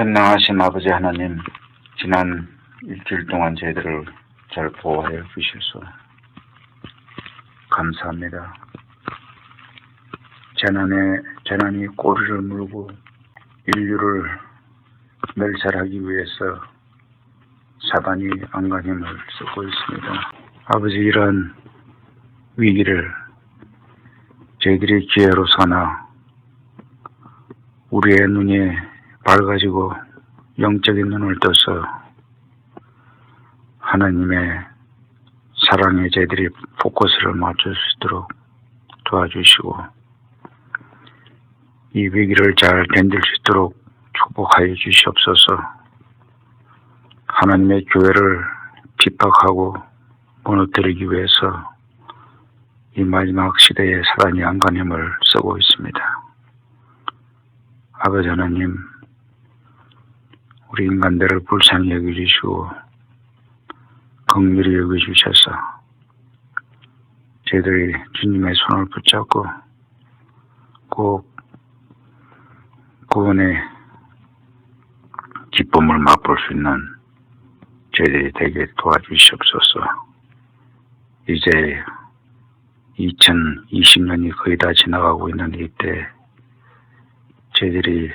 전능하신 아버지 하나님, 지난 일주일 동안 저희들을 잘 보호하여 주셔서 감사합니다. 재난이 꼬리를 물고 인류를 멸살하기 위해서 사단이 안간힘을 쓰고 있습니다. 아버지, 이러한 위기를 저희들이 기회로 삼아 우리의 눈이 밝아지고 영적인 눈을 떠서 하나님의 사랑에 저희들이 포커스를 맞출 수 있도록 도와주시고, 이 위기를 잘 견딜 수 있도록 축복하여 주시옵소서. 하나님의 교회를 핍박하고 무너뜨리기 위해서 이 마지막 시대에 사단이 안간힘을 쓰고 있습니다. 아버지 하나님, 우리 인간들을 불쌍히 여겨주시고 긍휼히 여겨주셔서 저희들이 주님의 손을 붙잡고 꼭 구원의 기쁨을 맛볼 수 있는 저희들이 되게 도와주시옵소서. 이제 2020년이 거의 다 지나가고 있는 이때 저희들이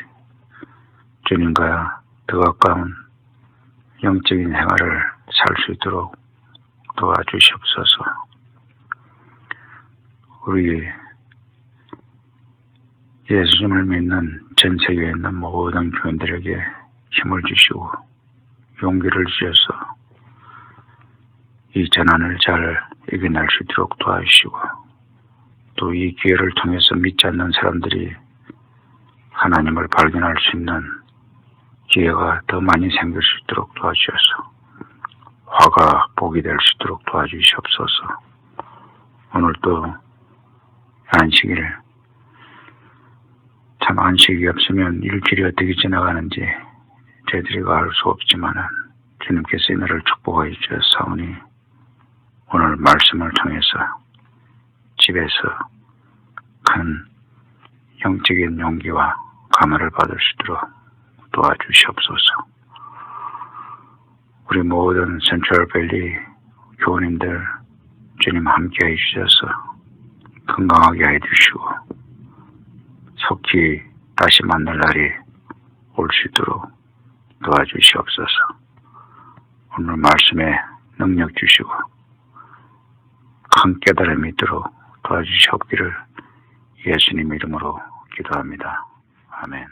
주님과 더 가까운 영적인 생활을 살 수 있도록 도와주시옵소서. 우리 예수님을 믿는 전 세계에 있는 모든 교인들에게 힘을 주시고 용기를 주셔서 이 재난을 잘 이겨낼 수 있도록 도와주시고, 또 이 기회를 통해서 믿지 않는 사람들이 하나님을 발견할 수 있는 기회가 더 많이 생길 수 있도록 도와주셔서 화가 복이 될 수 있도록 도와주시옵소서. 오늘도 안식일, 참 안식이 없으면 일주일이 어떻게 지나가는지 저희들이 알 수 없지만은 주님께서 이 날을 축복하여 주셨사오니 오늘 말씀을 통해서 집에서 큰 영적인 용기와 감화를 받을 수 있도록 도와주시옵소서. 우리 모든 센트럴밸리 교우님들 주님 함께 해주셔서 건강하게 해주시고 속히 다시 만날 날이 올 수 있도록 도와주시옵소서. 오늘 말씀에 능력 주시고 큰 깨달음이 있도록 도와주시옵기를 예수님 이름으로 기도합니다. 아멘.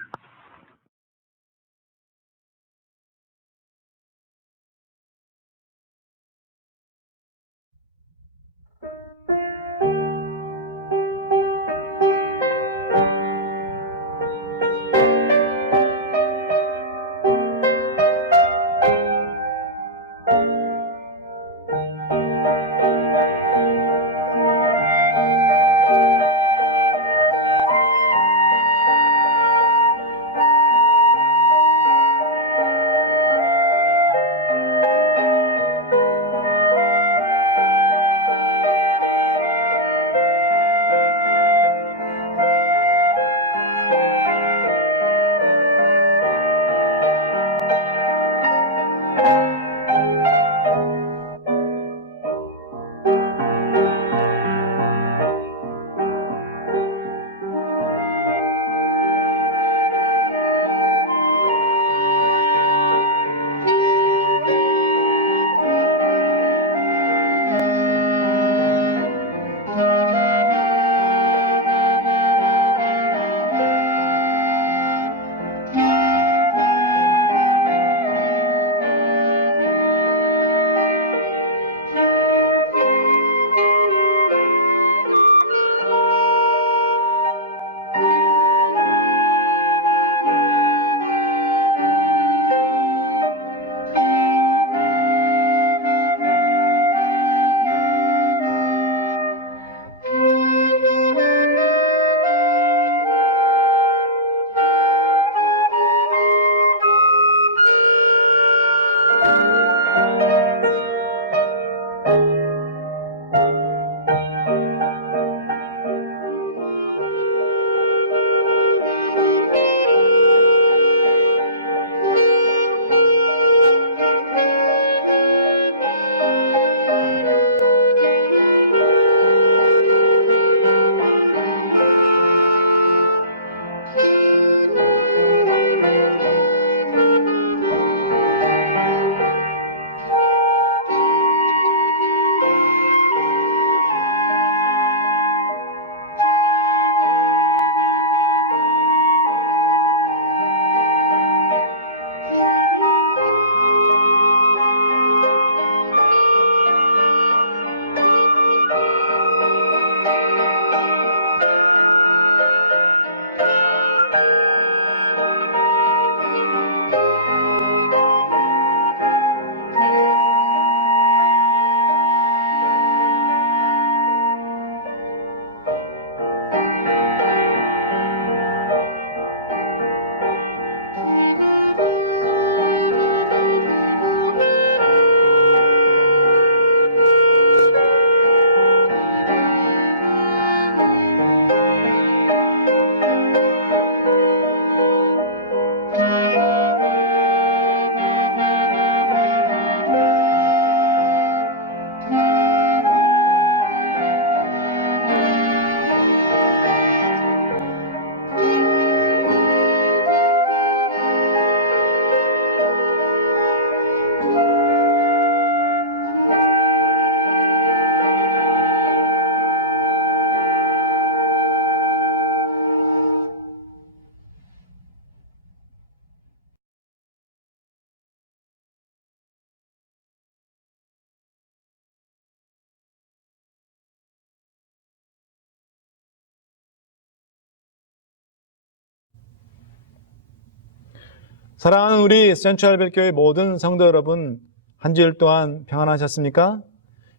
사랑하는 우리 센트럴벨교회 모든 성도 여러분, 한 주일 동안 평안하셨습니까?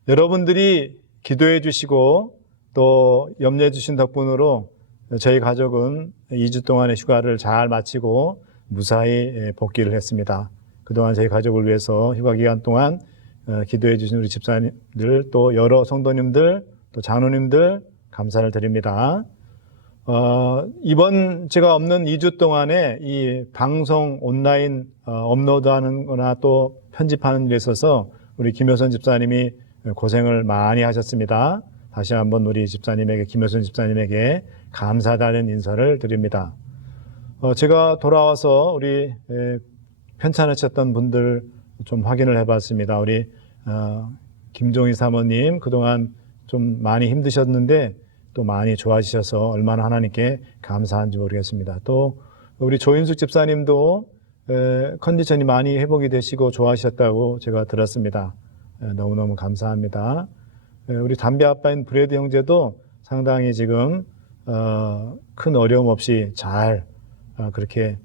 여러분들이 기도해 주시고 또 염려해 주신 덕분으로 저희 가족은 2주 동안의 휴가를 잘 마치고 무사히 복귀를 했습니다. 그동안 저희 가족을 위해서 휴가 기간 동안 기도해 주신 우리 집사님들, 또 여러 성도님들, 또 장로님들 감사를 드립니다. 이번 제가 없는 2주 동안에 이 방송 온라인 업로드하는 거나 또 편집하는 일에 있어서 우리 김효선 집사님이 고생을 많이 하셨습니다. 다시 한번 우리 집사님에게, 김효선 집사님에게 감사하다는 인사를 드립니다. 제가 돌아와서 우리 편찮으셨던 분들 좀 확인을 해봤습니다. 우리 김종희 사모님 그동안 좀 많이 힘드셨는데 또 많이 좋아지셔서 얼마나 하나님께 감사한지 모르겠습니다. 또 우리 조인숙 집사님도 컨디션이 많이 회복이 되시고 좋아하셨다고 제가 들었습니다. 너무너무 감사합니다. 우리 담배 아빠인 브레드 형제도 상당히 지금 큰 어려움 없이 잘 그렇게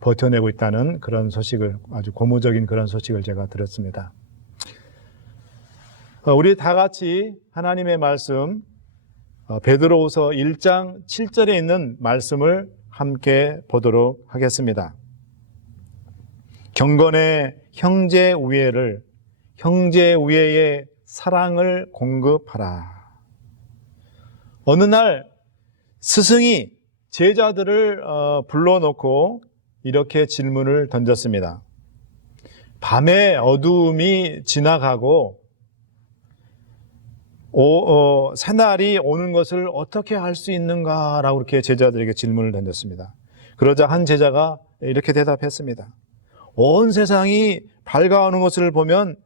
버텨내고 있다는 그런 소식을, 아주 고무적인 그런 소식을 제가 들었습니다. 우리 다 같이 하나님의 말씀 베드로후서 1장 7절에 있는 말씀을 함께 보도록 하겠습니다. 경건의 형제 우애를, 형제 우애의 사랑을 공급하라. 어느 날 스승이 제자들을 불러놓고 이렇게 질문을 던졌습니다. 밤의 어두움이 지나가고 새날이 오는 것을 어떻게 알 수 있는가? 라고 이렇게 제자들에게 질문을 던졌습니다. 그러자 한 제자가 이렇게 대답했습니다. 온 세상이 밝아오는 것을 보면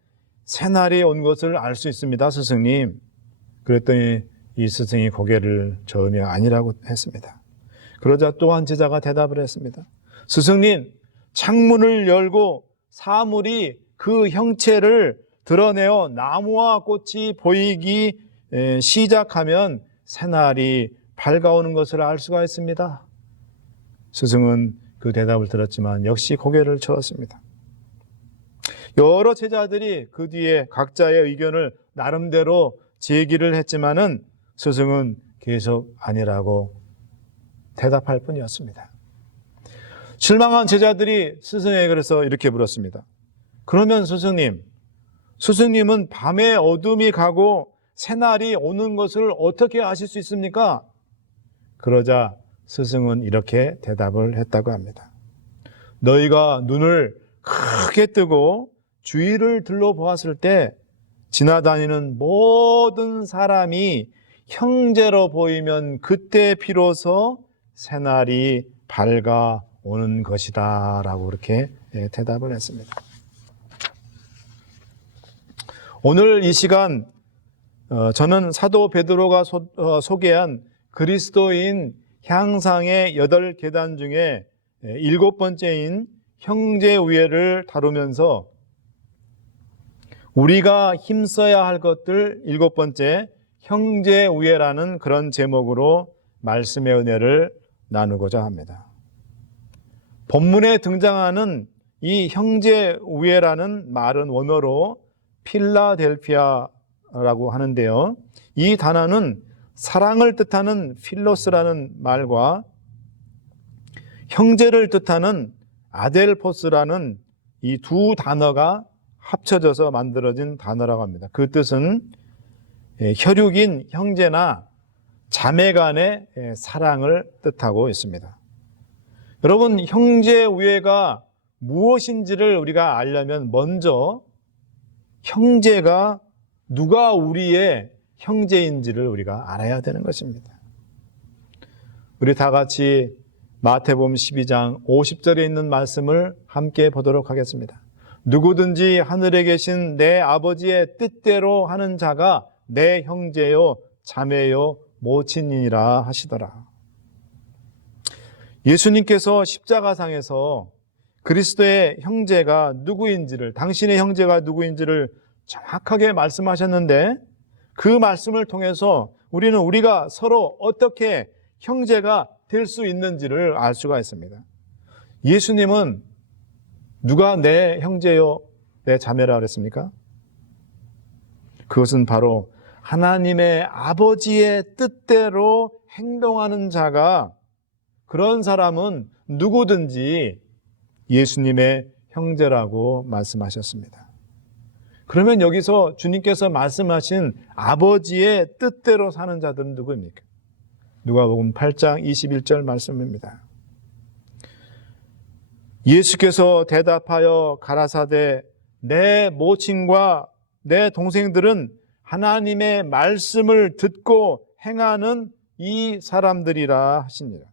새날이 온 것을 알 수 있습니다, 스승님. 그랬더니 이 스승이 고개를 저으며 아니라고 했습니다. 그러자 또 한 제자가 대답을 했습니다. 스승님, 창문을 열고 사물이 그 형체를 드러내어 나무와 꽃이 보이기 시작하면 새날이 밝아오는 것을 알 수가 있습니다. 스승은 그 대답을 들었지만 역시 고개를 저었습니다. 여러 제자들이 그 뒤에 각자의 의견을 나름대로 제기를 했지만은 스승은 계속 아니라고 대답할 뿐이었습니다. 실망한 제자들이 스승에게 그래서 이렇게 물었습니다. 그러면 스승님은 밤에 어둠이 가고 새날이 오는 것을 어떻게 아실 수 있습니까? 그러자 스승은 이렇게 대답을 했다고 합니다. 너희가 눈을 크게 뜨고 주위를 둘러보았을 때 지나다니는 모든 사람이 형제로 보이면 그때 비로소 새날이 밝아오는 것이다 라고 그렇게 대답을 했습니다. 오늘 이 시간 저는 사도 베드로가 소개한 그리스도인 향상의 8계단 중에 7번째인 형제 우애를 다루면서 우리가 힘써야 할 것들 7번째 형제 우애라는 그런 제목으로 말씀의 은혜를 나누고자 합니다. 본문에 등장하는 이 형제 우애라는 말은 원어로 필라델피아라고 하는데요. 이 단어는 사랑을 뜻하는 필로스라는 말과 형제를 뜻하는 아델포스라는 이 두 단어가 합쳐져서 만들어진 단어라고 합니다. 그 뜻은 혈육인 형제나 자매 간의 사랑을 뜻하고 있습니다. 여러분, 형제 우애가 무엇인지를 우리가 알려면 먼저 형제가 누가 우리의 형제인지를 우리가 알아야 되는 것입니다. 우리 다 같이 마태복음 12장 50절에 있는 말씀을 함께 보도록 하겠습니다. 누구든지 하늘에 계신 내 아버지의 뜻대로 하는 자가 내 형제요 자매요 모친이니라 하시더라. 예수님께서 십자가상에서 그리스도의 형제가 누구인지를, 당신의 형제가 누구인지를 정확하게 말씀하셨는데 그 말씀을 통해서 우리는 우리가 서로 어떻게 형제가 될 수 있는지를 알 수가 있습니다. 예수님은 누가 내 형제요, 내 자매라 그랬습니까? 그것은 바로 하나님의 아버지의 뜻대로 행동하는 자가, 그런 사람은 누구든지 예수님의 형제라고 말씀하셨습니다. 그러면 여기서 주님께서 말씀하신 아버지의 뜻대로 사는 자들은 누구입니까? 누가복음 8장 21절 말씀입니다. 예수께서 대답하여 가라사대 내 모친과 내 동생들은 하나님의 말씀을 듣고 행하는 이 사람들이라 하시니라.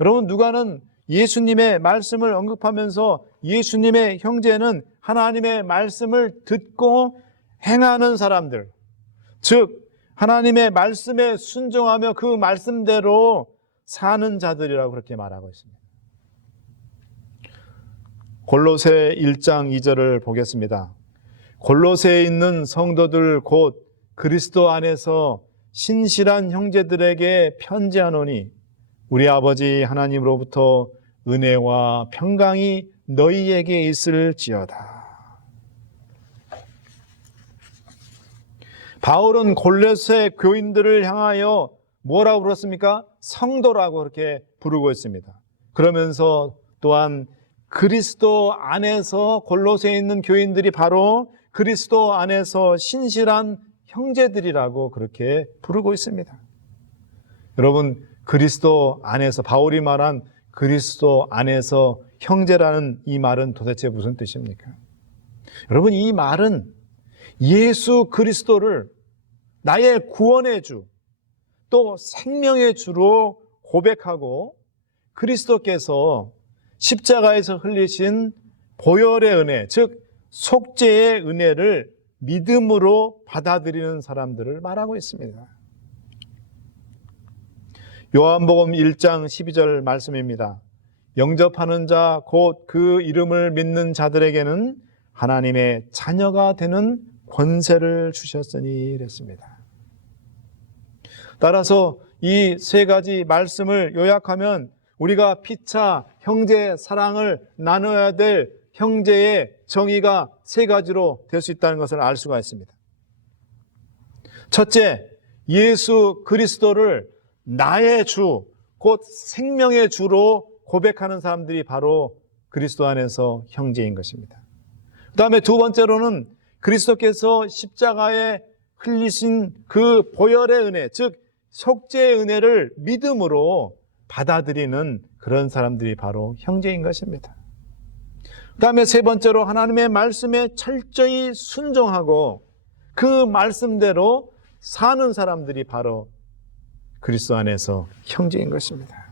여러분, 누가는 예수님의 말씀을 언급하면서 예수님의 형제는 하나님의 말씀을 듣고 행하는 사람들, 즉 하나님의 말씀에 순종하며 그 말씀대로 사는 자들이라고 그렇게 말하고 있습니다. 골로새 1장 2절을 보겠습니다. 골로새에 있는 성도들 곧 그리스도 안에서 신실한 형제들에게 편지하노니 우리 아버지 하나님으로부터 은혜와 평강이 너희에게 있을지어다. 바울은 골로새 교인들을 향하여 뭐라고 불렀습니까? 성도라고 그렇게 부르고 있습니다. 그러면서 또한 그리스도 안에서 골로새에 있는 교인들이 바로 그리스도 안에서 신실한 형제들이라고 그렇게 부르고 있습니다. 여러분, 그리스도 안에서, 바울이 말한 그리스도 안에서 형제라는 이 말은 도대체 무슨 뜻입니까? 여러분, 이 말은 예수 그리스도를 나의 구원의 주, 또 생명의 주로 고백하고 그리스도께서 십자가에서 흘리신 보혈의 은혜, 즉 속죄의 은혜를 믿음으로 받아들이는 사람들을 말하고 있습니다. 요한복음 1장 12절 말씀입니다. 영접하는 자 곧 그 이름을 믿는 자들에게는 하나님의 자녀가 되는 권세를 주셨으니 이랬습니다. 따라서 이 세 가지 말씀을 요약하면 우리가 피차 형제 사랑을 나눠야 될 형제의 정의가 세 가지로 될 수 있다는 것을 알 수가 있습니다. 첫째, 예수 그리스도를 나의 주, 곧 생명의 주로 고백하는 사람들이 바로 그리스도 안에서 형제인 것입니다. 그 다음에 두 번째로는 그리스도께서 십자가에 흘리신 그 보혈의 은혜, 즉 속죄의 은혜를 믿음으로 받아들이는 그런 사람들이 바로 형제인 것입니다. 그 다음에 세 번째로 하나님의 말씀에 철저히 순종하고 그 말씀대로 사는 사람들이 바로 그리스도 안에서 형제인 것입니다.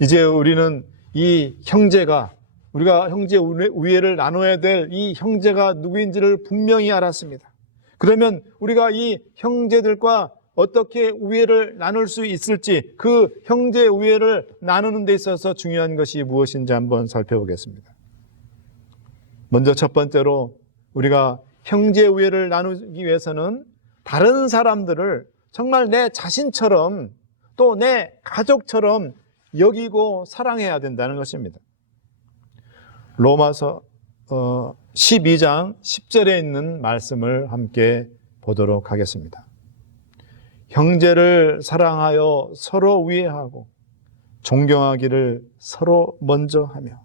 이제 우리는 이 형제가, 우리가 형제 우애를 나눠야 될 이 형제가 누구인지를 분명히 알았습니다. 그러면 우리가 이 형제들과 어떻게 우애를 나눌 수 있을지, 그 형제 우애를 나누는 데 있어서 중요한 것이 무엇인지 한번 살펴보겠습니다. 먼저 첫 번째로 우리가 형제 우애를 나누기 위해서는 다른 사람들을 정말 내 자신처럼 또 내 가족처럼 여기고 사랑해야 된다는 것입니다. 로마서 12장 10절에 있는 말씀을 함께 보도록 하겠습니다. 형제를 사랑하여 서로 우애하고 존경하기를 서로 먼저 하며.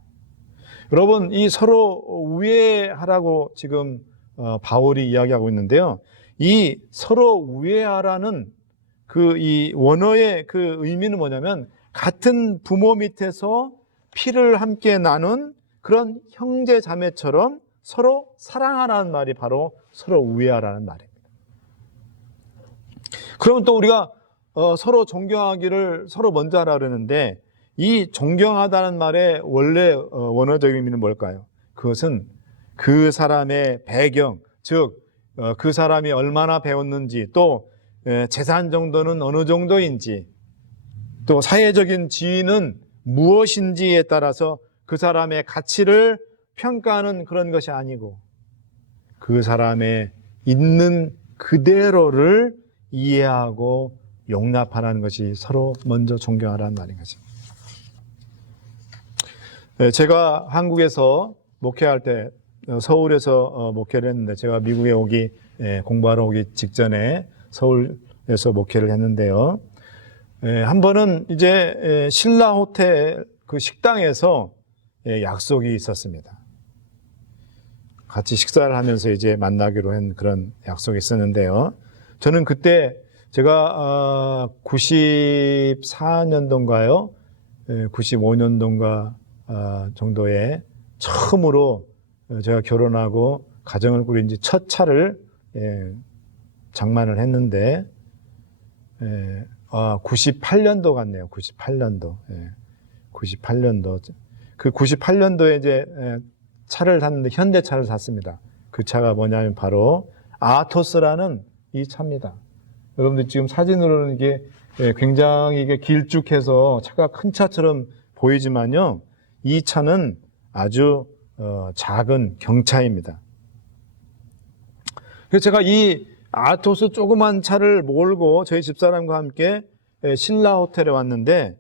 여러분, 이 서로 우애하라고 지금 바울이 이야기하고 있는데요. 이 서로 우애하라는 이 원어의 그 의미는 뭐냐면 같은 부모 밑에서 피를 함께 나눈 그런 형제 자매처럼 서로 사랑하라는 말이 바로 서로 우애하라는 말입니다. 그러면 또 우리가 서로 존경하기를 서로 먼저 하라 그러는데, 이 존경하다는 말의 원래 원어적 의미는 뭘까요? 그것은 그 사람의 배경, 즉 그 사람이 얼마나 배웠는지, 또 재산 정도는 어느 정도인지, 또 사회적인 지위는 무엇인지에 따라서 그 사람의 가치를 평가하는 그런 것이 아니고 그 사람의 있는 그대로를 이해하고 용납하라는 것이 서로 먼저 존경하라는 말인 것입니다. 제가 한국에서 목회할 때 서울에서 목회를 했는데 제가 미국에 공부하러 오기 직전에 서울에서 목회를 했는데요. 한 번은 이제 신라 호텔 그 식당에서 약속이 있었습니다. 같이 식사를 하면서 이제 만나기로 한 그런 약속이 있었는데요. 저는 그때 제가 94년도인가요? 95년도인가 정도에 처음으로 제가 결혼하고 가정을 꾸린 지 첫 차를 장만을 했는데 98년도 같네요. 98년도. 98년도. 그 98년도에 이제 차를 샀는데 현대차를 샀습니다. 그 차가 뭐냐면 바로 아토스라는 이 차입니다. 여러분들 지금 사진으로는 이게 굉장히 이게 길쭉해서 차가 큰 차처럼 보이지만요. 이 차는 아주 작은 경차입니다. 그래서 제가 이 아토스 조그만 차를 몰고 저희 집사람과 함께 신라 호텔에 왔는데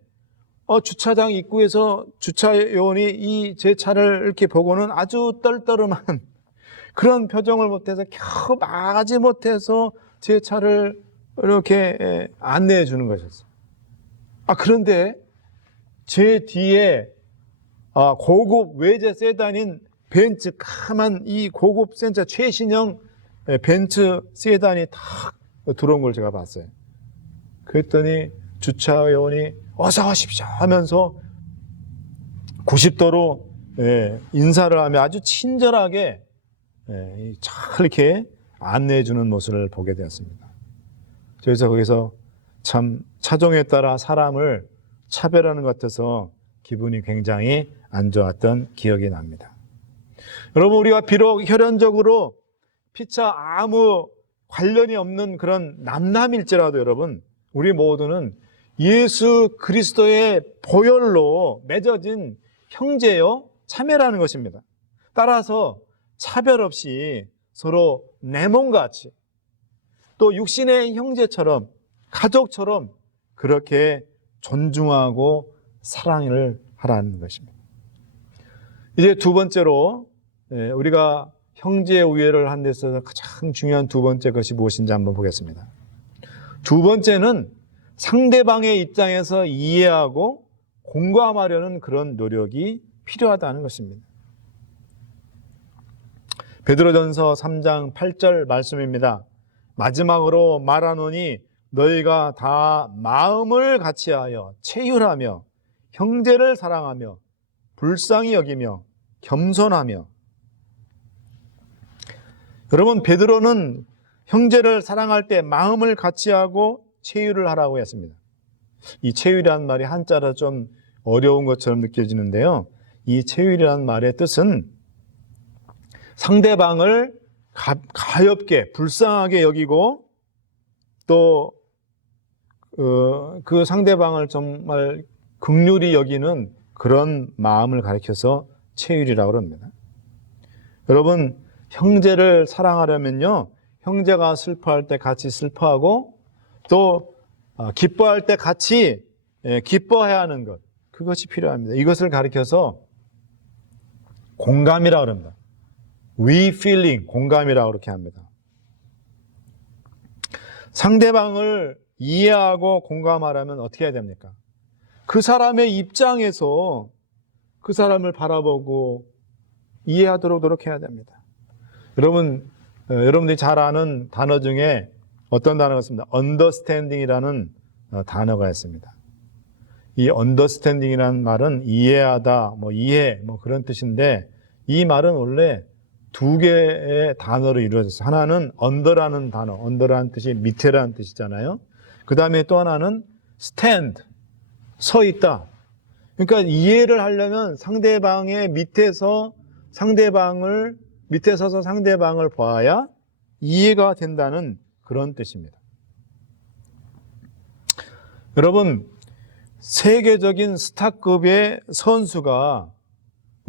주차장 입구에서 주차 요원이 이 제 차를 이렇게 보고는 아주 떨떠름한 그런 표정을 못해서 겨우 막지 못해서 제 차를 이렇게 안내해 주는 것이었어요. 그런데 제 뒤에 고급 외제 세단인 벤츠 까만 이 고급 센차 최신형 벤츠 세단이 탁 들어온 걸 제가 봤어요. 그랬더니 주차요원이 어서 오십시오 하면서 90도로 인사를 하며 아주 친절하게 잘 이렇게 안내해 주는 모습을 보게 되었습니다. 그래서 거기서 참 차종에 따라 사람을 차별하는 것 같아서 기분이 굉장히 안 좋았던 기억이 납니다. 여러분, 우리가 비록 혈연적으로 피차 아무 관련이 없는 그런 남남일지라도 여러분, 우리 모두는 예수 그리스도의 보혈로 맺어진 형제요 자매라는 것입니다. 따라서 차별 없이 서로 내 몸같이 또 육신의 형제처럼 가족처럼 그렇게 존중하고 사랑을 하라는 것입니다. 이제 두 번째로 우리가 형제 우애를 하는 데 있어서 가장 중요한 두 번째 것이 무엇인지 한번 보겠습니다. 두 번째는 상대방의 입장에서 이해하고 공감하려는 그런 노력이 필요하다는 것입니다. 베드로전서 3장 8절 말씀입니다. 마지막으로 말하노니 너희가 다 마음을 같이하여 체휼하며 형제를 사랑하며 불쌍히 여기며 겸손하며. 여러분, 베드로는 형제를 사랑할 때 마음을 같이하고 체휼을 하라고 했습니다. 이 체휼이라는 말이 한자로 좀 어려운 것처럼 느껴지는데요. 이 체휼이라는 말의 뜻은 상대방을 가엽게 불쌍하게 여기고 또 그 상대방을 정말 긍휼히 여기는 그런 마음을 가리켜서 체휼이라고 합니다. 여러분, 형제를 사랑하려면요, 형제가 슬퍼할 때 같이 슬퍼하고 또 기뻐할 때 같이 기뻐해야 하는 것, 그것이 필요합니다. 이것을 가리켜서 공감이라고 합니다. We feeling, 공감이라고 그렇게 합니다. 상대방을 이해하고 공감하려면 어떻게 해야 됩니까? 그 사람의 입장에서 그 사람을 바라보고 이해하도록 노력해야 됩니다. 여러분들이 잘 아는 단어 중에 어떤 단어가 있습니다. understanding이라는 단어가 있습니다. 이 understanding이라는 말은 이해하다, 이해, 그런 뜻인데 이 말은 원래 두 개의 단어로 이루어졌어요. 하나는 under라는 단어, under라는 뜻이 밑에라는 뜻이잖아요. 그 다음에 또 하나는 stand, 서 있다. 그러니까 이해를 하려면 상대방의 밑에 서서 상대방을 봐야 이해가 된다는 그런 뜻입니다. 여러분, 세계적인 스타급의 선수가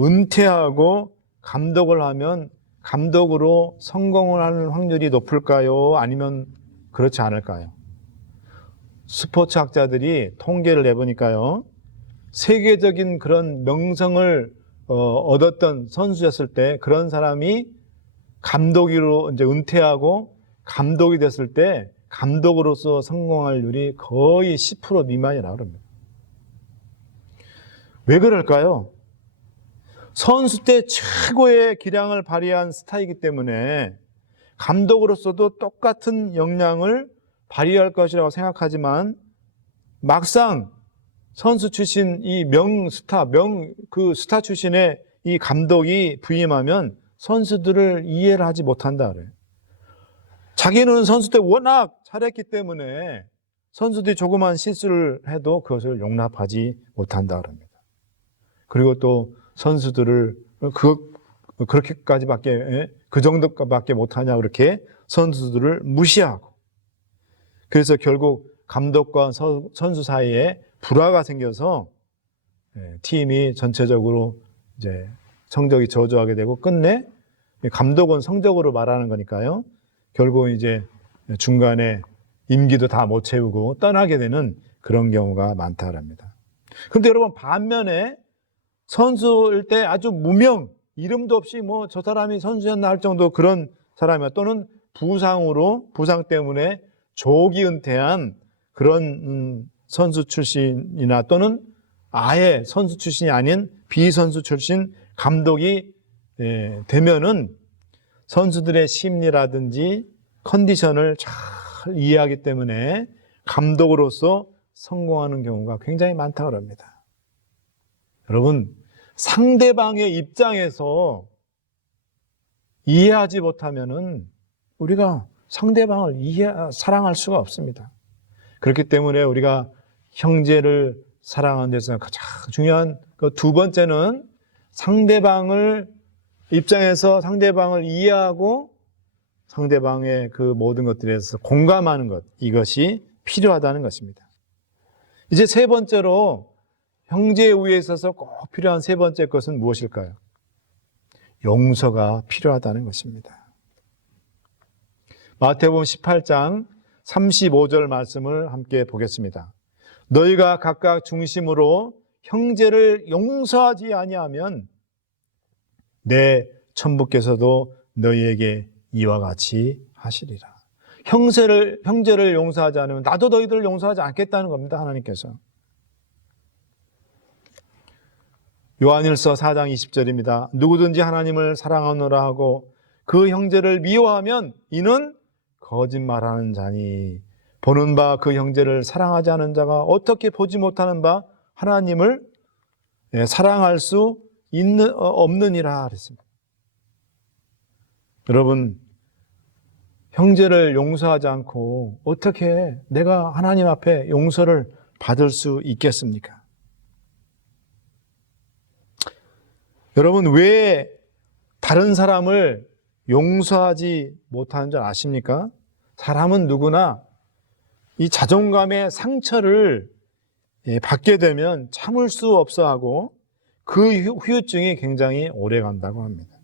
은퇴하고 감독을 하면 감독으로 성공을 하는 확률이 높을까요? 아니면 그렇지 않을까요? 스포츠 학자들이 통계를 내보니까요, 세계적인 그런 명성을 얻었던 선수였을 때 그런 사람이 감독으로 이제 은퇴하고 감독이 됐을 때 감독으로서 성공할 률이 거의 10% 미만이라고 합니다. 왜 그럴까요? 선수 때 최고의 기량을 발휘한 스타이기 때문에 감독으로서도 똑같은 역량을 발휘할 것이라고 생각하지만 막상 선수 출신 이 명스타, 그 스타 출신의 이 감독이 부임하면 선수들을 이해를 하지 못한다 그래요. 자기는 선수 때 워낙 잘했기 때문에 선수들이 조그만 실수를 해도 그것을 용납하지 못한다 그럽니다. 그리고 또 선수들을 그렇게까지밖에 그 정도밖에 못하냐 그렇게 선수들을 무시하고, 그래서 결국 감독과 선수 사이에 불화가 생겨서 팀이 전체적으로 이제 성적이 저조하게 되고 끝내 감독은 성적으로 말하는 거니까요. 결국 이제 중간에 임기도 다 못 채우고 떠나게 되는 그런 경우가 많다고 합니다. 그런데 여러분 반면에 선수일 때 아주 무명, 이름도 없이 뭐 저 사람이 선수였나 할 정도 그런 사람이야, 또는 부상 때문에 조기 은퇴한 그런 선수 출신이나 또는 아예 선수 출신이 아닌 비선수 출신 감독이 되면은 선수들의 심리라든지 컨디션을 잘 이해하기 때문에 감독으로서 성공하는 경우가 굉장히 많다고 합니다. 여러분, 상대방의 입장에서 이해하지 못하면은 우리가 상대방을 사랑할 수가 없습니다. 그렇기 때문에 우리가 형제를 사랑하는 데서 가장 중요한 그 두 번째는 상대방을 입장에서 상대방을 이해하고 상대방의 그 모든 것들에 대해서 공감하는 것, 이것이 필요하다는 것입니다. 이제 세 번째로 형제의 우애에 있어서 꼭 필요한 세 번째 것은 무엇일까요? 용서가 필요하다는 것입니다. 마태복음 18장 35절 말씀을 함께 보겠습니다. 너희가 각각 중심으로 형제를 용서하지 아니하면 내 천부께서도 너희에게 이와 같이 하시리라. 형제를 용서하지 않으면 나도 너희들을 용서하지 않겠다는 겁니다. 하나님께서. 요한일서 4장 20절입니다. 누구든지 하나님을 사랑하노라 하고 그 형제를 미워하면 이는 거짓말하는 자니 보는 바 그 형제를 사랑하지 않은 자가 어떻게 보지 못하는 바 하나님을 사랑할 수 없느니라 그랬습니다. 여러분, 형제를 용서하지 않고 어떻게 내가 하나님 앞에 용서를 받을 수 있겠습니까? 여러분, 왜 다른 사람을 용서하지 못하는 줄 아십니까? 사람은 누구나 이 자존감의 상처를 받게 되면 참을 수 없어 하고 그 후유증이 굉장히 오래 간다고 합니다.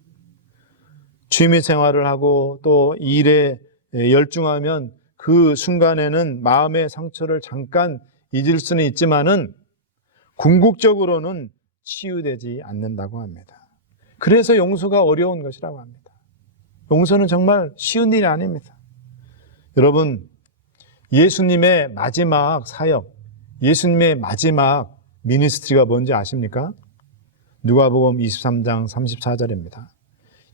취미 생활을 하고 또 일에 열중하면 그 순간에는 마음의 상처를 잠깐 잊을 수는 있지만은 궁극적으로는 치유되지 않는다고 합니다. 그래서 용서가 어려운 것이라고 합니다. 용서는 정말 쉬운 일이 아닙니다. 여러분, 예수님의 마지막 사역, 예수님의 마지막 미니스트리가 뭔지 아십니까? 누가복음 23장 34절입니다.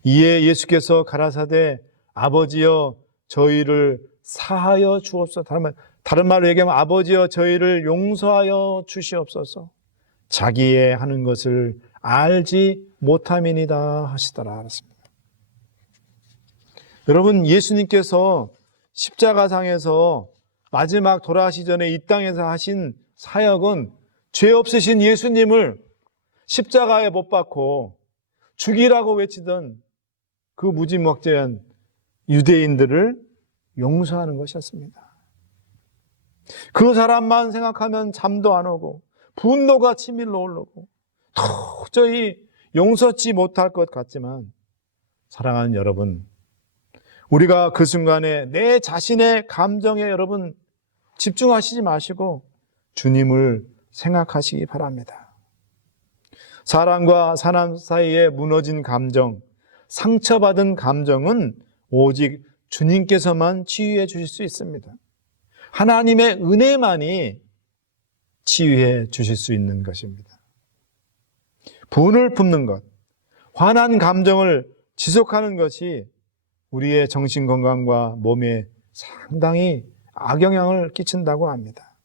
이에 예수께서 가라사대 아버지여 저희를 사하여 주옵소서. 다른 말로 얘기하면 아버지여 저희를 용서하여 주시옵소서. 자기의 하는 것을 알지 못함이니이다 하시더라. 그렇습니다. 여러분, 예수님께서 십자가상에서 마지막 돌아가시 전에 이 땅에서 하신 사역은 죄 없으신 예수님을 십자가에 못 박고 죽이라고 외치던 그 무지막지한 유대인들을 용서하는 것이었습니다. 그 사람만 생각하면 잠도 안 오고 분노가 치밀러 오르고 도저히 용서치 못할 것 같지만, 사랑하는 여러분, 우리가 그 순간에 내 자신의 감정에 여러분 집중하시지 마시고 주님을 생각하시기 바랍니다. 사람과 사람 사이에 무너진 감정, 상처받은 감정은 오직 주님께서만 치유해 주실 수 있습니다. 하나님의 은혜만이 치유해 주실 수 있는 것입니다. 분을 품는 것, 화난 감정을 지속하는 것이 우리의 정신 건강과 몸에 상당히 악영향을 끼친다고 합니다.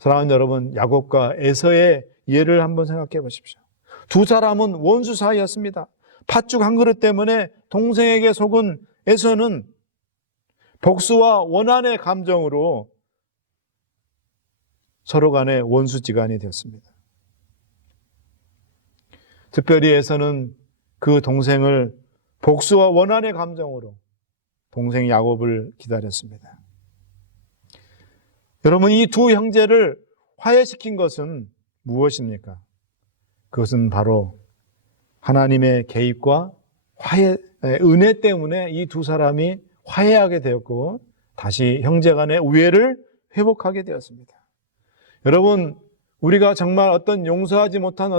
사랑하는 여러분, 야곱과 에서의 예를 한번 생각해 보십시오. 두 사람은 원수 사이였습니다. 팥죽 한 그릇 때문에 동생에게 속은 에서는 복수와 원한의 감정으로 서로 간에 원수지간이 되었습니다. 특별히 에서는 그 동생을 복수와 원한의 감정으로 동생 야곱을 기다렸습니다. 여러분, 이 두 형제를 화해시킨 것은 무엇입니까? 그것은 바로 하나님의 개입과 은혜 때문에 이 두 사람이 화해하게 되었고 다시 형제간의 우애를 회복하게 되었습니다. 여러분, 우리가 정말 어떤 용서하지 못한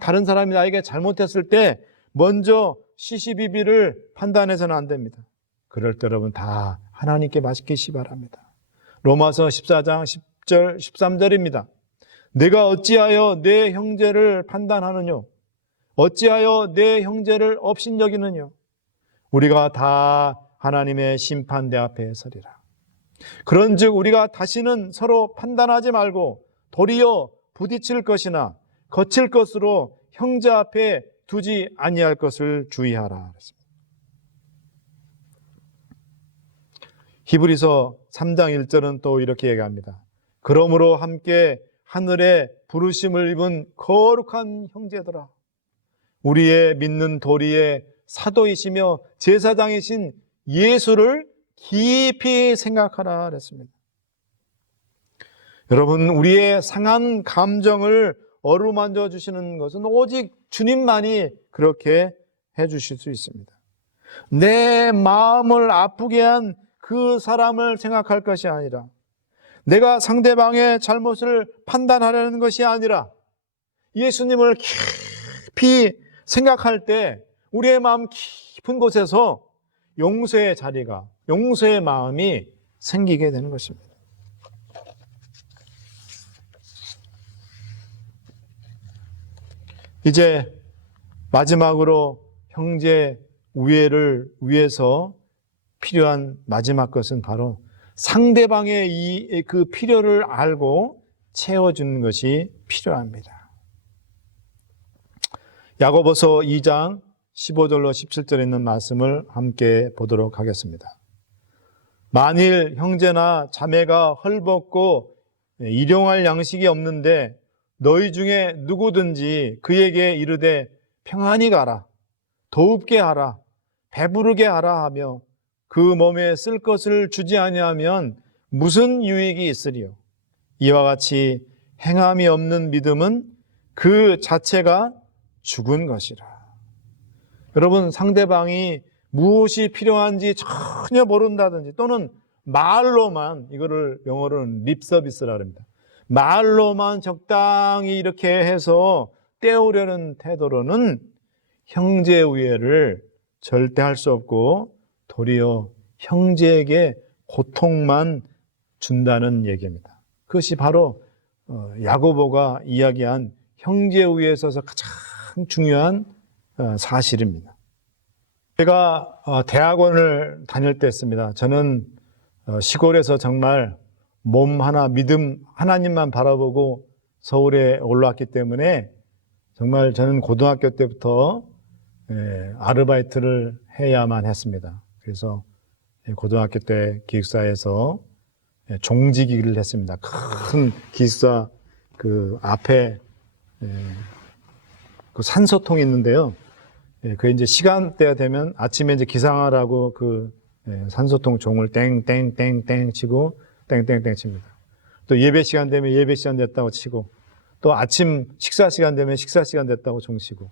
다른 사람이 나에게 잘못했을 때 먼저 시시비비를 판단해서는 안 됩니다. 그럴 때 여러분 다 하나님께 맡기시 바랍니다. 로마서 14장 10절 13절입니다. 내가 어찌하여 내 형제를 판단하느냐? 어찌하여 내 형제를 업신여기느냐? 우리가 다 하나님의 심판대 앞에 서리라. 그런즉 우리가 다시는 서로 판단하지 말고 도리어 부딪힐 것이나 거칠 것으로 형제 앞에 두지 아니할 것을 주의하라. 히브리서 3장 1절은 또 이렇게 얘기합니다. 그러므로 함께 하늘의 부르심을 입은 거룩한 형제들아, 우리의 믿는 도리의 사도이시며 제사장이신 예수를 깊이 생각하라 그랬습니다. 여러분, 우리의 상한 감정을 어루만져 주시는 것은 오직 주님만이 그렇게 해 주실 수 있습니다. 내 마음을 아프게 한 그 사람을 생각할 것이 아니라, 내가 상대방의 잘못을 판단하려는 것이 아니라 예수님을 깊이 생각할 때 우리의 마음 깊은 곳에서 용서의 자리가, 용서의 마음이 생기게 되는 것입니다. 이제 마지막으로 형제 우애를 위해서 필요한 마지막 것은 바로 상대방의 그 필요를 알고 채워주는 것이 필요합니다. 야고보서 2장 15절로 17절에 있는 말씀을 함께 보도록 하겠습니다. 만일 형제나 자매가 헐벗고 일용할 양식이 없는데 너희 중에 누구든지 그에게 이르되 평안히 가라, 더웁게 하라, 배부르게 하라 하며 그 몸에 쓸 것을 주지 아니하면 무슨 유익이 있으리요? 이와 같이 행함이 없는 믿음은 그 자체가 죽은 것이라. 여러분, 상대방이 무엇이 필요한지 전혀 모른다든지 또는 말로만, 이거를 영어로는 립서비스라고 합니다. 말로만 적당히 이렇게 해서 때우려는 태도로는 형제 우애를 절대 할 수 없고 도리어 형제에게 고통만 준다는 얘기입니다. 그것이 바로 야고보가 이야기한 형제 우애에 있어서 가장 중요한 사실입니다. 제가 대학원을 다닐 때 했습니다. 저는 시골에서 정말 몸 하나 믿음 하나님만 바라보고 서울에 올라왔기 때문에 정말 저는 고등학교 때부터 아르바이트를 해야만 했습니다. 그래서 고등학교 때 기숙사에서 종지기를 했습니다. 큰 기숙사 그 앞에 그 산소통이 있는데요. 그 이제 시간대가 되면 아침에 이제 기상하라고 그 산소통 종을 땡땡땡땡 치고 땡땡땡 칩니다. 또 예배 시간 되면 예배 시간 됐다고 치고, 또 아침 식사 시간 되면 식사 시간 됐다고 종 치고,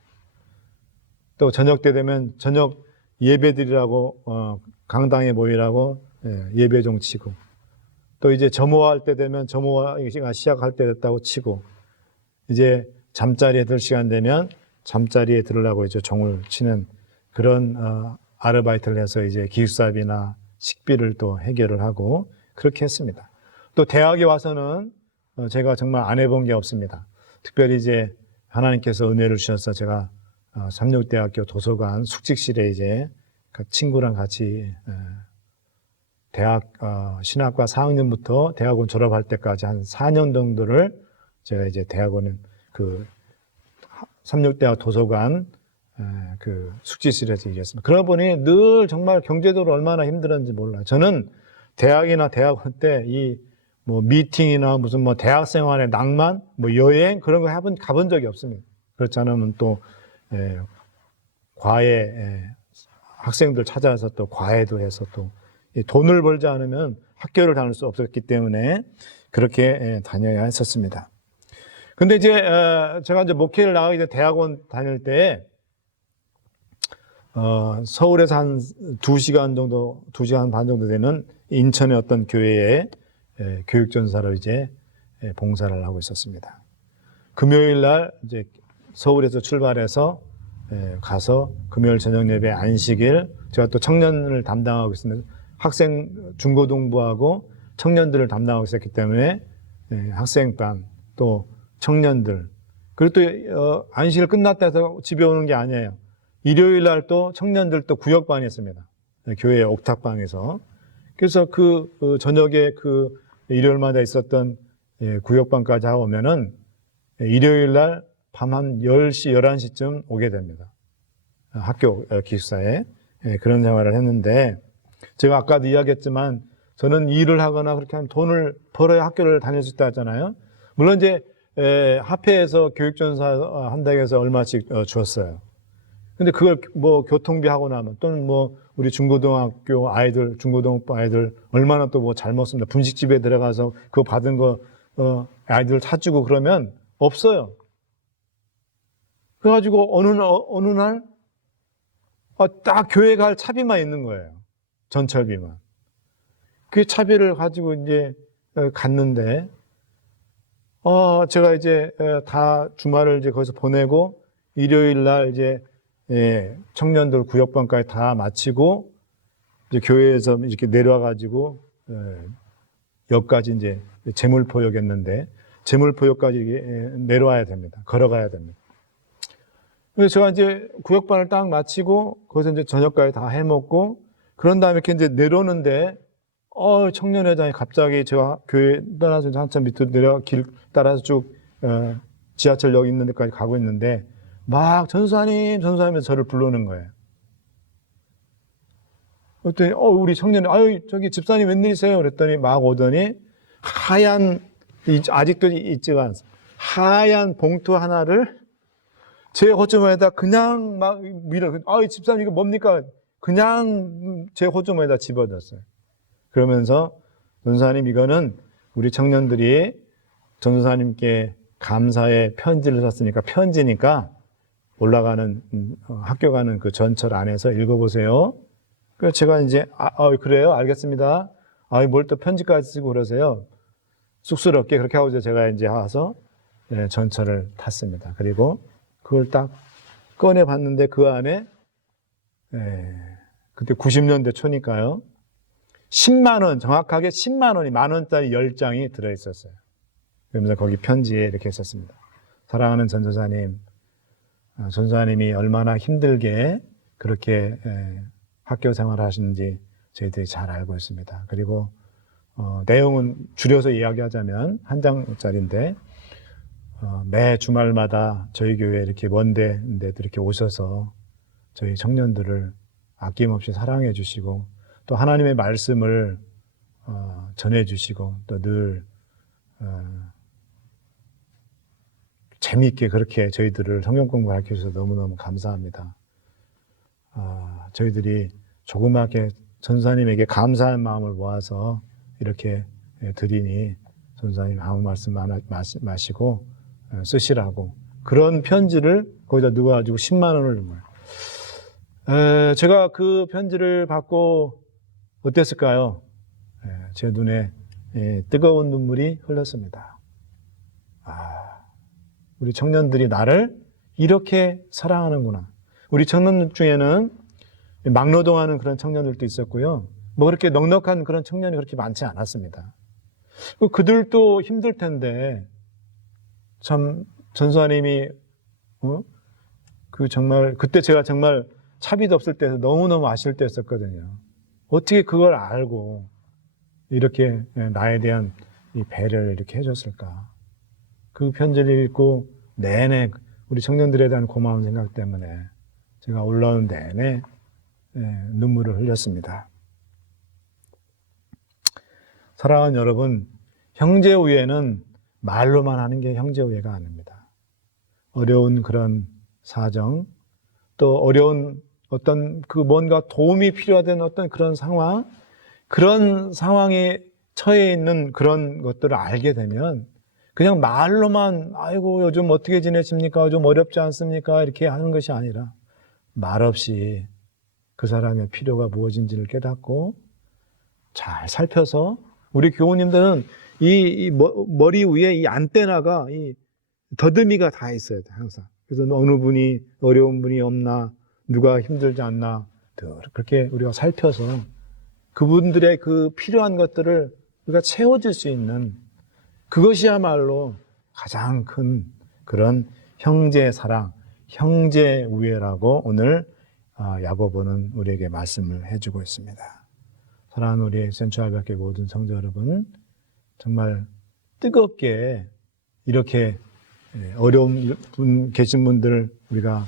또 저녁 때 되면 저녁 예배드리라고 강당에 모이라고 예배 종 치고, 또 이제 점호할 때 되면 점호가 시작할 때 됐다고 치고, 이제 잠자리에 들 시간 되면 잠자리에 들으려고 이제 종을 치는 그런 아르바이트를 해서 이제 기숙사비나 식비를 또 해결을 하고 그렇게 했습니다. 또 대학에 와서는 제가 정말 안 해본 게 없습니다. 특별히 이제 하나님께서 은혜를 주셔서 제가 삼육대학교 도서관 숙직실에 이제 친구랑 같이 대학 신학과 4학년부터 대학원 졸업할 때까지 한 4년 정도를 제가 이제 대학원은 그 삼육대학 도서관 그 숙직실에서 일했습니다. 그러다 보니 늘 정말 경제적으로 얼마나 힘들었는지 몰라요. 저는 대학이나 대학원 때 이 뭐 미팅이나 무슨 뭐 대학 생활의 낭만, 뭐 여행 그런 거 가본 적이 없습니다. 그렇지 않으면 또 과외 학생들 찾아서 또 과외도 해서 또 돈을 벌지 않으면 학교를 다닐 수 없었기 때문에 그렇게 다녀야 했었습니다. 근데 이제 제가 이제 목회를 나가기 전에 대학원 다닐 때 서울에서 한 2시간 정도, 2시간 반 정도 되는 인천의 어떤 교회에 교육전사로 이제 봉사를 하고 있었습니다. 금요일 날 이제 서울에서 출발해서 가서 금요일 저녁 예배 안식일 제가 또 청년을 담당하고 있습니다. 학생 중고등부하고 청년들을 담당하고 있었기 때문에 학생반 또 청년들 그리고 또 안식일 끝났다 해서 집에 오는 게 아니에요. 일요일 날 또 청년들 또 구역반이 있습니다. 교회 옥탑방에서. 그래서 그 저녁에 그 일요일마다 있었던 구역반까지 하고 오면은 일요일 날 밤 한 10시, 11시쯤 오게 됩니다. 학교 기숙사에. 그런 생활을 했는데 제가 아까도 이야기했지만 저는 일을 하거나 그렇게 하면 돈을 벌어야 학교를 다닐 수 있다 했잖아요. 물론 이제 합회에서 교육전사 한다고 해서 얼마씩 주었어요. 근데 그걸 뭐 교통비 하고 나면 또는 뭐 우리 중고등학교 아이들, 중고등부 아이들 얼마나 또 뭐 잘 먹습니다. 분식집에 들어가서 그거 받은 거 아이들 사주고 그러면 없어요. 그래가지고 어느 날 딱 교회 갈 차비만 있는 거예요. 전철비만. 그 차비를 가지고 이제 갔는데 제가 이제 다 주말을 이제 거기서 보내고 일요일 날 이제 청년들 구역반까지 다 마치고 이제 교회에서 이렇게 내려와 가지고 역까지 이제 제물포역이었는데 제물포역까지 내려와야 됩니다. 걸어가야 됩니다. 그래서 제가 이제 구역반을 딱 마치고 거기서 이제 저녁까지 다 해먹고 그런 다음에 이렇게 이제 내려오는데 청년회장이 갑자기 제가 교회 떠나서 한참 밑으로 내려 길 따라서 쭉 지하철역 있는 데까지 가고 있는데 막 전사님 해서 저를 부르는 거예요. 그랬더니 우리 청년이 저기 집사님 웬일이세요? 그랬더니 막 오더니 하얀 아직도 있지가 않습니다. 하얀 봉투 하나를 제 호주머니에다 그냥 막 밀어. 집사님 이거 뭡니까? 그냥 제 호주머니에다 집어넣었어요. 그러면서 전사님 이거는 우리 청년들이 전사님께 감사의 편지를 썼으니까 편지니까 올라가는 학교 가는 그 전철 안에서 읽어보세요. 그래서 제가 이제 그래요 알겠습니다. 뭘 또 편지까지 쓰고 그러세요. 쑥스럽게 그렇게 하고 제가 이제 와서 전철을 탔습니다. 그리고 그걸 딱 꺼내 봤는데 그 안에 그때 90년대 초니까요. 10만 원, 정확하게 10만 원이 만 원짜리 10장이 들어있었어요. 그러면서 거기 편지에 이렇게 썼습니다. 사랑하는 전도사님, 전도사님이 얼마나 힘들게 그렇게 학교 생활을 하시는지 저희들이 잘 알고 있습니다. 그리고 내용은 줄여서 이야기하자면 한 장짜리인데 매 주말마다 저희 교회에 이렇게 먼데인데도 이렇게 오셔서 저희 청년들을 아낌없이 사랑해 주시고 또 하나님의 말씀을 전해 주시고 또 늘 재미있게 그렇게 저희들을 성경 공부를 가르쳐 주셔서 너무너무 감사합니다. 저희들이 조그맣게 전사님에게 감사한 마음을 모아서 이렇게 드리니 전사님 아무 말씀 마시고 쓰시라고 그런 편지를 거기다 넣어가지고 10만 원을 넣은 거예요. 제가 그 편지를 받고 어땠을까요? 제 눈에 뜨거운 눈물이 흘렀습니다. 우리 청년들이 나를 이렇게 사랑하는구나. 우리 청년 중에는 막노동하는 그런 청년들도 있었고요. 뭐 그렇게 넉넉한 그런 청년이 그렇게 많지 않았습니다. 그들도 힘들 텐데 참 전사님이 정말 그때 제가 정말 차비도 없을 때에서 너무너무 아쉬울 때였었거든요. 어떻게 그걸 알고 이렇게 나에 대한 이 배려를 이렇게 해줬을까. 그 편지를 읽고 내내 우리 청년들에 대한 고마운 생각 때문에 제가 올라온 내내 눈물을 흘렸습니다. 사랑하는 여러분, 형제우애는 말로만 하는 게 형제우애가 아닙니다. 어려운 그런 사정, 또 어려운 어떤 그 뭔가 도움이 필요하던 어떤 그런 상황에 처해 있는 그런 것들을 알게 되면 그냥 말로만 아이고 요즘 어떻게 지내십니까? 좀 어렵지 않습니까? 이렇게 하는 것이 아니라 말없이 그 사람의 필요가 무엇인지를 깨닫고 잘 살펴서 우리 교우님들은 이 머리 위에 이 안테나가 이 더듬이가 다 있어야 돼 항상. 그래서 어느 분이 어려운 분이 없나 누가 힘들지 않나 그렇게 우리가 살펴서 그분들의 그 필요한 것들을 우리가 채워줄 수 있는 그것이야말로 가장 큰 그런 형제 사랑, 형제 우애라고 오늘 야고보는 우리에게 말씀을 해주고 있습니다. 사랑하는 우리 센트럴교회 모든 성도 여러분, 정말 뜨겁게 이렇게 어려운 분 계신 분들 우리가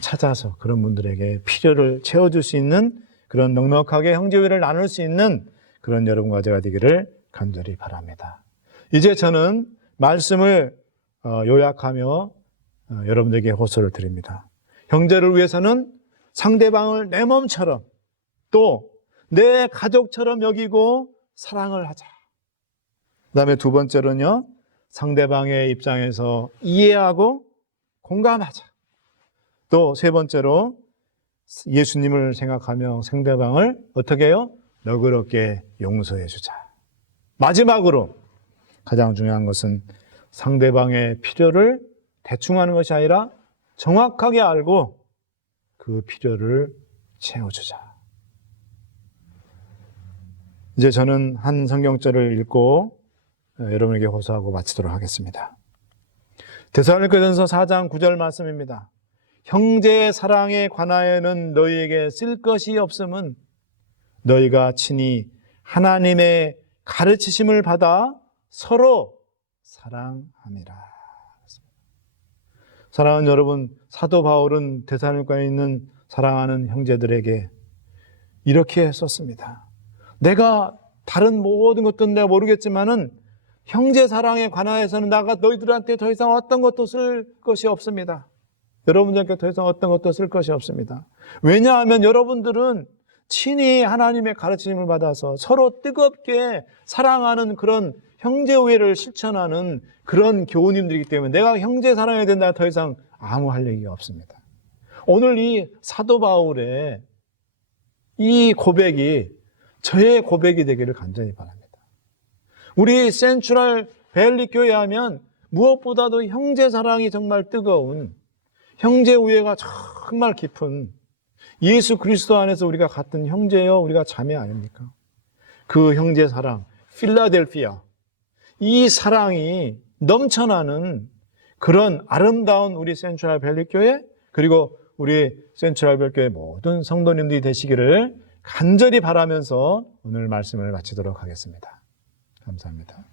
찾아서 그런 분들에게 필요를 채워줄 수 있는 그런 넉넉하게 형제우애를 나눌 수 있는 그런 여러분과 제가 되기를 간절히 바랍니다. 이제 저는 말씀을 요약하며 여러분들에게 호소를 드립니다. 형제를 위해서는 상대방을 내 몸처럼 또 내 가족처럼 여기고 사랑을 하자. 그 다음에 두 번째로는요, 상대방의 입장에서 이해하고 공감하자. 또 세 번째로 예수님을 생각하며 상대방을 어떻게 해요? 너그럽게 용서해 주자. 마지막으로 가장 중요한 것은 상대방의 필요를 대충 하는 것이 아니라 정확하게 알고 그 필요를 채워주자. 이제 저는 한 성경절을 읽고 여러분에게 호소하고 마치도록 하겠습니다. 데살로니가전서 4장 9절 말씀입니다. 형제의 사랑에 관하여는 너희에게 쓸 것이 없음은 너희가 친히 하나님의 가르치심을 받아 서로 사랑함이라. 사랑하는 여러분, 사도 바울은 데살로니가에 있는 사랑하는 형제들에게 이렇게 썼습니다. 내가 다른 모든 것들은 내가 모르겠지만은 형제 사랑에 관하여서는 나가 너희들한테 더 이상 어떤 것도 쓸 것이 없습니다. 여러분들께 더 이상 어떤 것도 쓸 것이 없습니다. 왜냐하면 여러분들은 친히 하나님의 가르침을 받아서 서로 뜨겁게 사랑하는 그런 형제우애를 실천하는 그런 교우님들이기 때문에 내가 형제 사랑해야 된다 더 이상 아무 할 얘기가 없습니다. 오늘 이 사도 바울의 이 고백이 저의 고백이 되기를 간절히 바랍니다. 우리 센트럴 밸리 교회 하면 무엇보다도 형제 사랑이 정말 뜨거운 형제 우애가 정말 깊은 예수 그리스도 안에서 우리가 같은 형제요 우리가 자매 아닙니까? 그 형제 사랑 필라델피아 이 사랑이 넘쳐나는 그런 아름다운 우리 센트럴 밸리 교회 그리고 우리 센트럴 밸리 교회 모든 성도님들이 되시기를 간절히 바라면서 오늘 말씀을 마치도록 하겠습니다. 감사합니다.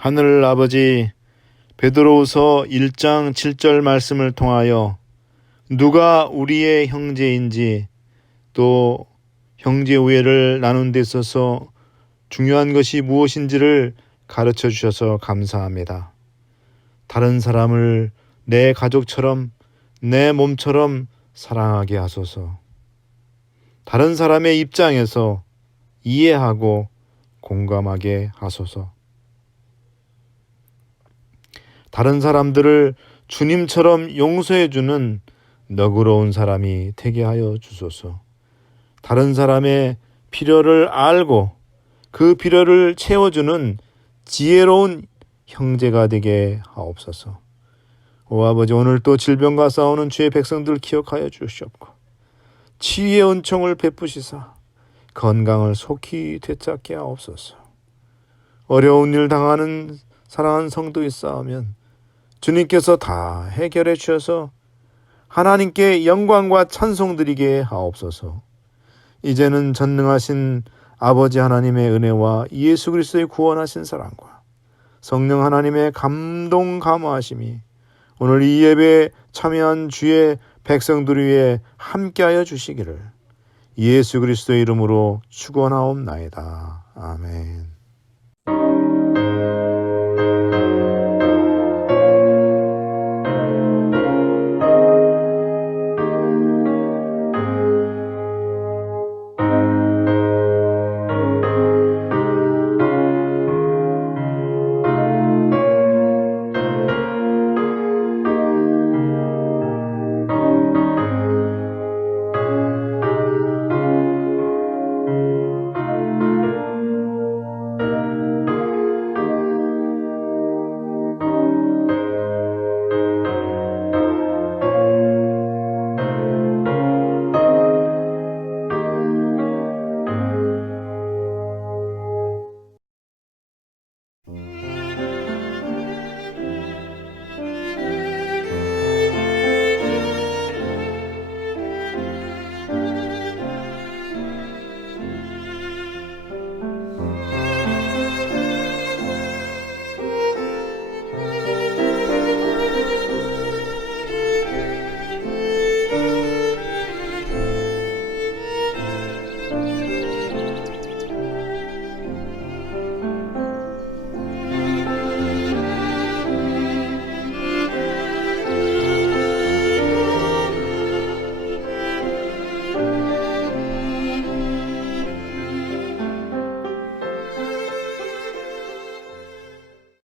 하늘 아버지, 베드로후서 1장 7절 말씀을 통하여 누가 우리의 형제인지 또 형제 우애를 나눈 데 있어서 중요한 것이 무엇인지를 가르쳐 주셔서 감사합니다. 다른 사람을 내 가족처럼 내 몸처럼 사랑하게 하소서. 다른 사람의 입장에서 이해하고 공감하게 하소서. 다른 사람들을 주님처럼 용서해주는 너그러운 사람이 되게 하여 주소서. 다른 사람의 필요를 알고 그 필요를 채워주는 지혜로운 형제가 되게 하옵소서. 오 아버지, 오늘 또 질병과 싸우는 주의 백성들 기억하여 주시옵고 치유의 은총을 베푸시사 건강을 속히 되찾게 하옵소서. 어려운 일 당하는 사랑하는 성도이 싸우면 주님께서 다 해결해 주셔서 하나님께 영광과 찬송드리게 하옵소서. 이제는 전능하신 아버지 하나님의 은혜와 예수 그리스도의 구원하신 사랑과 성령 하나님의 감동 감화하심이 오늘 이 예배에 참여한 주의 백성들 위해 함께하여 주시기를 예수 그리스도의 이름으로 축원하옵나이다. 아멘.